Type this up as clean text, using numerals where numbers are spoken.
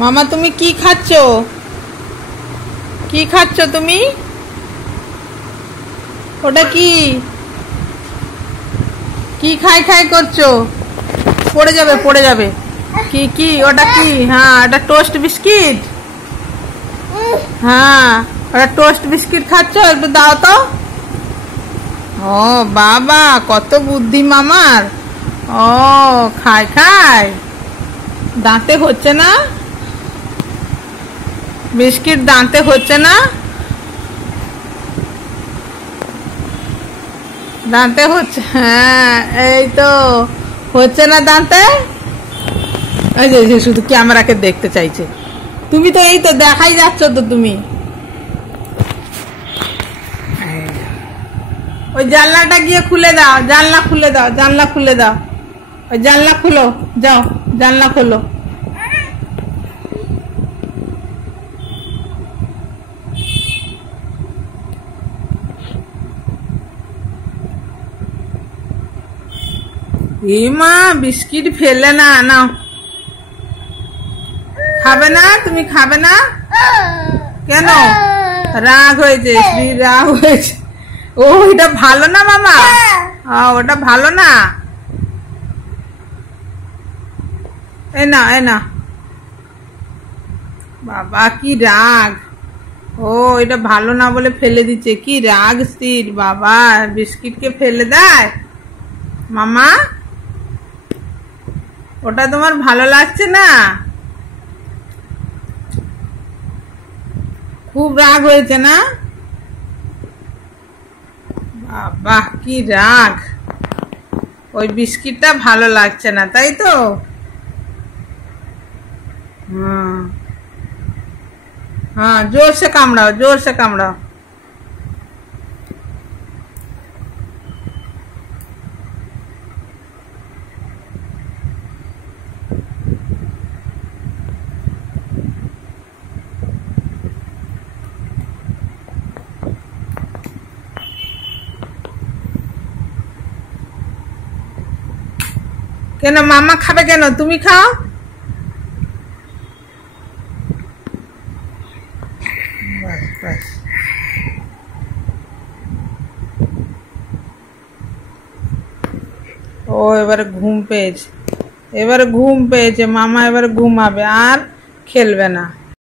মামা তুমি কি খাচ্ছ? কি খাচ্ছ তুমি? ওটা কি কি খাই খাই করছো? পড়ে যাবে পড়ে যাবে। কি কি ওটা কি? হ্যাঁ এটা টোস্ট বিস্কিট। হ্যাঁ ওটা টোস্ট বিস্কিট খাচ্ছ, একটু দাও তো। ও বাবা কত বুদ্ধি মামার। ও খায় খায়, দাঁতে হচ্ছে না বিস্কিট, দাঁতে হচ্ছে না, দাঁতে হচ্ছে। হ্যাঁ এই তো হচ্ছে না দাঁতে। এই যে শুধু ক্যামেরাকে দেখতে চাইছে। তুমি তো এই তো দেখাই যাচ্ছ তো তুমি। ওই জানলাটা গিয়ে খুলে দাও, জানলা খুলে দাও, জানলা খুলে দাও, ওই জানলা খুলো, যাও জানলা খোলো। মা বিস্কিট ফেলে না, নাও। খাবে না তুমি? খাবে না কেন? রাগ হয়েছে, শ্রী রাগ হয়েছে। ও এটা ভালো না মামা, ওটা ভালো না। এই না এই না, বাবা কি রাগ। ও এটা ভালো না বলে ফেলে দিচ্ছে, কি রাগ স্থির। বাবা বিস্কিটকে ফেলে দেয় মামা? ওটা তোমার ভালো লাগছে না? খুব রাগ হয়েছে না? বাবা কি রাগ, ওই বিস্কিটটা ভালো লাগছে না তাই তো? हाँ जोर से कामड़ाओ, जोर से कामड़ाओ। কেন মামা খাবে কেন? তুমি খাও। ও এবারে ঘুম পেয়েছে, এবারে ঘুম পেয়েছে মামা, এবারে ঘুমাবে আর খেলবে না।